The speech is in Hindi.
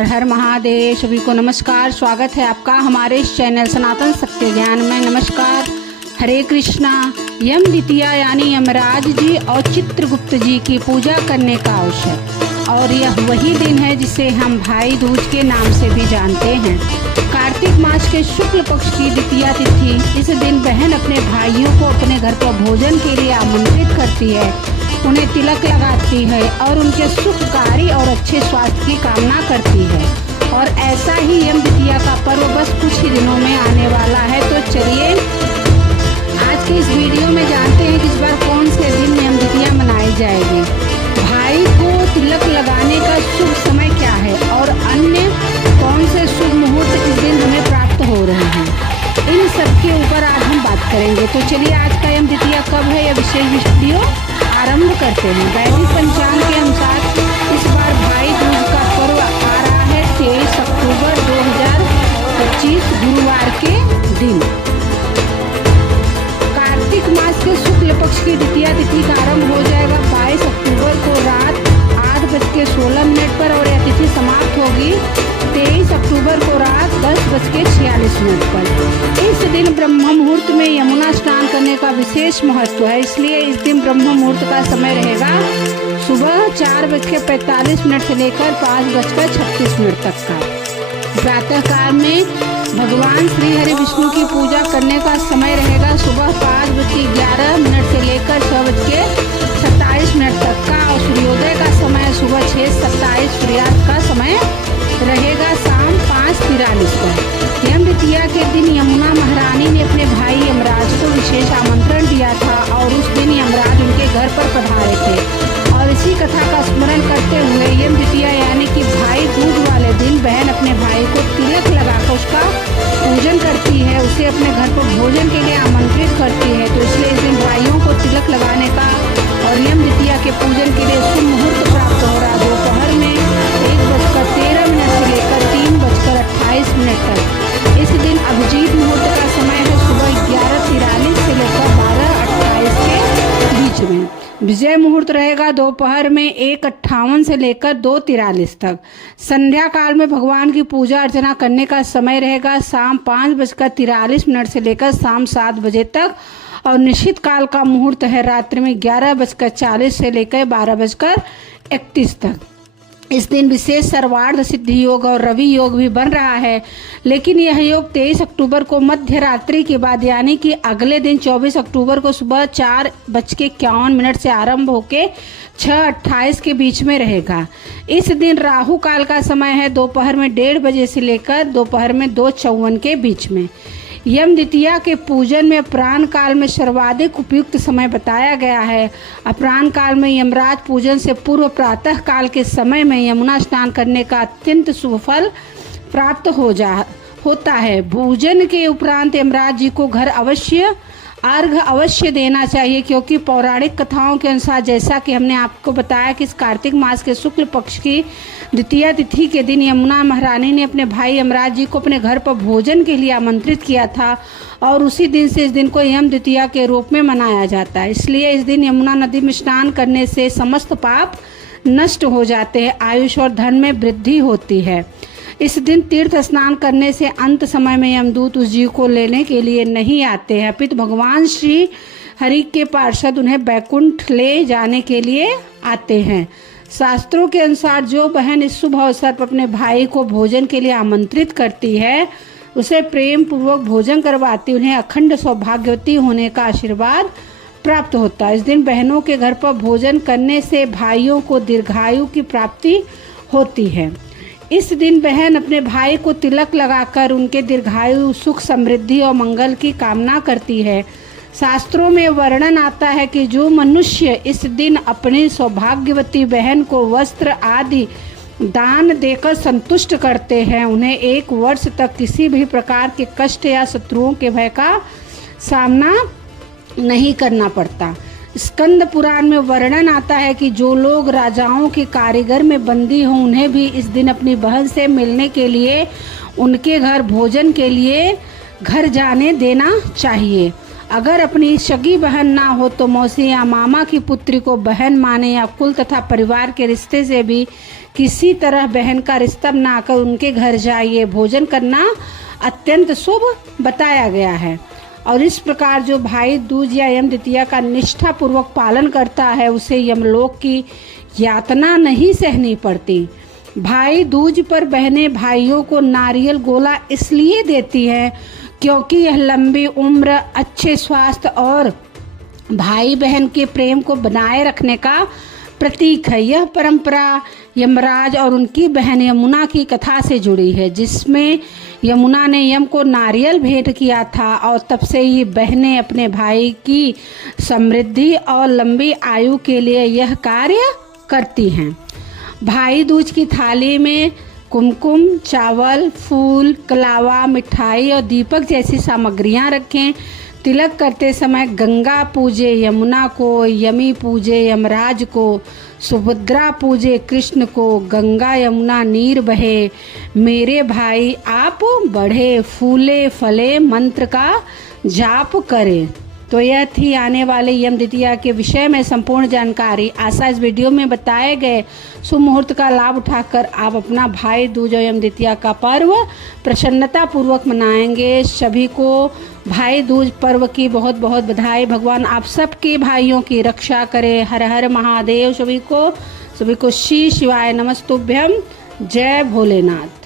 हर हर महादेव। सभी को नमस्कार। स्वागत है आपका हमारे इस चैनल सनातन सत्य ज्ञान में। नमस्कार। हरे कृष्णा। यम द्वितीया यानी यमराज जी और चित्रगुप्त जी की पूजा करने का अवसर, और यह वही दिन है जिसे हम भाई दूज के नाम से भी जानते हैं। कार्तिक मास के शुक्ल पक्ष की द्वितीया तिथि, इस दिन बहन अपने भाइयों को अपने घर पर भोजन के लिए आमंत्रित करती है, उन्हें तिलक लगाती है और उनके सुखकारी और अच्छे स्वास्थ्य की कामना करती है। और ऐसा ही यम द्वितीया का पर्व बस कुछ ही दिनों में आने वाला है। तो चलिए आज के इस वीडियो में जानते हैं कि इस बार कौन से दिन यम द्वितीया मनाई जाएगी, भाई को तिलक लगाने का शुभ समय क्या है और अन्य कौन से शुभ मुहूर्त इस दिन हमें प्राप्त हो रहे हैं, इन सब के ऊपर आज हम बात करेंगे। तो चलिए आज का यम द्वितीया कब है यह विशेष वीडियो आरंभ करते हैं। वैदिक पंचांग के अनुसार इस बार भाई दूज का पर्व आ रहा है 23 अक्टूबर 2025 गुरुवार के दिन। कार्तिक मास के शुक्ल पक्ष की द्वितीया तिथि का आरंभ हो जाएगा 22 अक्टूबर को रात 8:16 पर और यह तिथि समाप्त होगी 23 अक्टूबर को रात 10:46 पर। इस दिन ब्रह्म मुहूर्त में यमुना स्नान करने का विशेष महत्व है, इसलिए इस दिन ब्रह्म मुहूर्त का समय रहेगा सुबह 4:45 से लेकर 5:36 तक का। प्रातः काल में भगवान श्री हरि विष्णु की पूजा करने का समय रहेगा सुबह 5:11 से लेकर 6:27 तक का, और सूर्योदय का समय सुबह 6:27 सूर्यास्त का समय रहेगा शाम 5:43 पर। यम द्वितीया के दिन यमुना महारानी ने अपने भाई यमराज को विशेष आमंत्रण दिया था और उस दिन यमराज उनके घर पर पधारे थे। और इसी कथा का स्मरण करते हुए यम द्वितीया यानी कि भाई दूज वाले दिन बहन अपने भाई को तिलक लगाकर उसका पूजन करती है, उसे अपने घर पर भोजन के लिए आमंत्रित करती है। तो इसलिए इस दिन भाइयों को तिलक लगाने का और यम द्वितीया के पूजन के लिए शुभ मुहूर्त प्राप्त हो रहा दोपहर में 1:13 से लेकर 3:28 तक। इस दिन अभिजीत मुहूर्त का समय है सुबह 11:43 से लेकर 12:28 के बीच में। विजय मुहूर्त रहेगा दोपहर में 1:58 से लेकर 2:43 तक। संध्या काल में भगवान की पूजा अर्चना करने का समय रहेगा शाम 5:43 से लेकर शाम 7 बजे तक, और निश्चित काल का मुहूर्त है रात्रि में 11:40 से लेकर 12:31 तक। इस दिन विशेष सर्वार्ध सिद्धि योग और रवि योग भी बन रहा है, लेकिन यह योग 23 अक्टूबर को मध्य रात्रि के बाद यानी कि अगले दिन 24 अक्टूबर को सुबह 4:51 से आरंभ होकर 6:28 के बीच में रहेगा। इस दिन राहु काल का समय है दोपहर में 1:30 बजे से लेकर दोपहर में 2:54 के बीच में। यम द्वितीया के पूजन में अपराह्न काल में सर्वाधिक उपयुक्त समय बताया गया है। अपराह्न काल में यमराज पूजन से पूर्व प्रातः काल के समय में यमुना स्नान करने का अत्यंत शुभ फल प्राप्त होता है। भोजन के उपरांत यमराज जी को घर अर्घ अवश्य देना चाहिए, क्योंकि पौराणिक कथाओं के अनुसार जैसा कि हमने आपको बताया कि इस कार्तिक मास के शुक्ल पक्ष की द्वितीया तिथि के दिन यमुना महारानी ने अपने भाई यमराज जी को अपने घर पर भोजन के लिए आमंत्रित किया था, और उसी दिन से इस दिन को यम द्वितीया के रूप में मनाया जाता है। इसलिए इस दिन यमुना नदी में स्नान करने से समस्त पाप नष्ट हो जाते हैं, आयुष और धन में वृद्धि होती है। इस दिन तीर्थ स्नान करने से अंत समय में यमदूत उस जीव को लेने के लिए नहीं आते हैं, अपितु भगवान श्री हरि के पार्षद उन्हें वैकुंठ ले जाने के लिए आते हैं। शास्त्रों के अनुसार जो बहन इस शुभ अवसर पर अपने भाई को भोजन के लिए आमंत्रित करती है, उसे प्रेम पूर्वक भोजन करवाती, उन्हें अखंड सौभाग्यवती होने का आशीर्वाद प्राप्त होता है। इस दिन बहनों के घर पर भोजन करने से भाइयों को दीर्घायु की प्राप्ति होती है। इस दिन बहन अपने भाई को तिलक लगाकर उनके दीर्घायु, सुख, समृद्धि और मंगल की कामना करती है। शास्त्रों में वर्णन आता है कि जो मनुष्य इस दिन अपनी सौभाग्यवती बहन को वस्त्र आदि दान देकर संतुष्ट करते हैं, उन्हें 1 वर्ष तक किसी भी प्रकार के कष्ट या शत्रुओं के भय का सामना नहीं करना पड़ता। स्कंद पुराण में वर्णन आता है कि जो लोग राजाओं के कारीगर में बंदी हों, उन्हें भी इस दिन अपनी बहन से मिलने के लिए उनके घर भोजन के लिए घर जाने देना चाहिए। अगर अपनी सगी बहन ना हो तो मौसी या मामा की पुत्री को बहन माने या कुल तथा परिवार के रिश्ते से भी किसी तरह बहन का रिश्ता बनाकर उनके घर जाइए। भोजन करना अत्यंत शुभ बताया गया है। और इस प्रकार जो भाई दूज या यम द्वितीया का निष्ठा पूर्वक पालन करता है उसे यमलोक की यातना नहीं सहनी पड़ती। भाई दूज पर बहनें भाइयों को नारियल गोला इसलिए देती हैं क्योंकि यह लंबी उम्र, अच्छे स्वास्थ्य और भाई बहन के प्रेम को बनाए रखने का प्रतीक है। यह परंपरा यमराज और उनकी बहन यमुना की कथा से जुड़ी है, जिसमें यमुना ने यम को नारियल भेंट किया था और तब से ही बहनें अपने भाई की समृद्धि और लंबी आयु के लिए यह कार्य करती हैं। भाई दूज की थाली में कुमकुम, चावल, फूल, कलावा, मिठाई और दीपक जैसी सामग्रियां रखें। तिलक करते समय गंगा पूजे यमुना को, यमी पूजे यमराज को, सुभद्रा पूजे कृष्ण को। गंगा यमुना नीर बहे, मेरे भाई आप बढ़े, फूले फले मंत्र का जाप करें। तो यह थी आने वाले यम द्वितीया के विषय में संपूर्ण जानकारी। आशा इस वीडियो में बताए गए शुभ मुहूर्त का लाभ उठाकर आप अपना भाई दूज और यम द्वितीया का पर्व प्रसन्नता पूर्वक मनाएंगे। सभी को भाई दूज पर्व की बहुत बहुत बधाई। भगवान आप सबके भाइयों की रक्षा करे। हर हर महादेव। सभी को श्री शिवाय नमस्तुभ्यम। जय भोलेनाथ।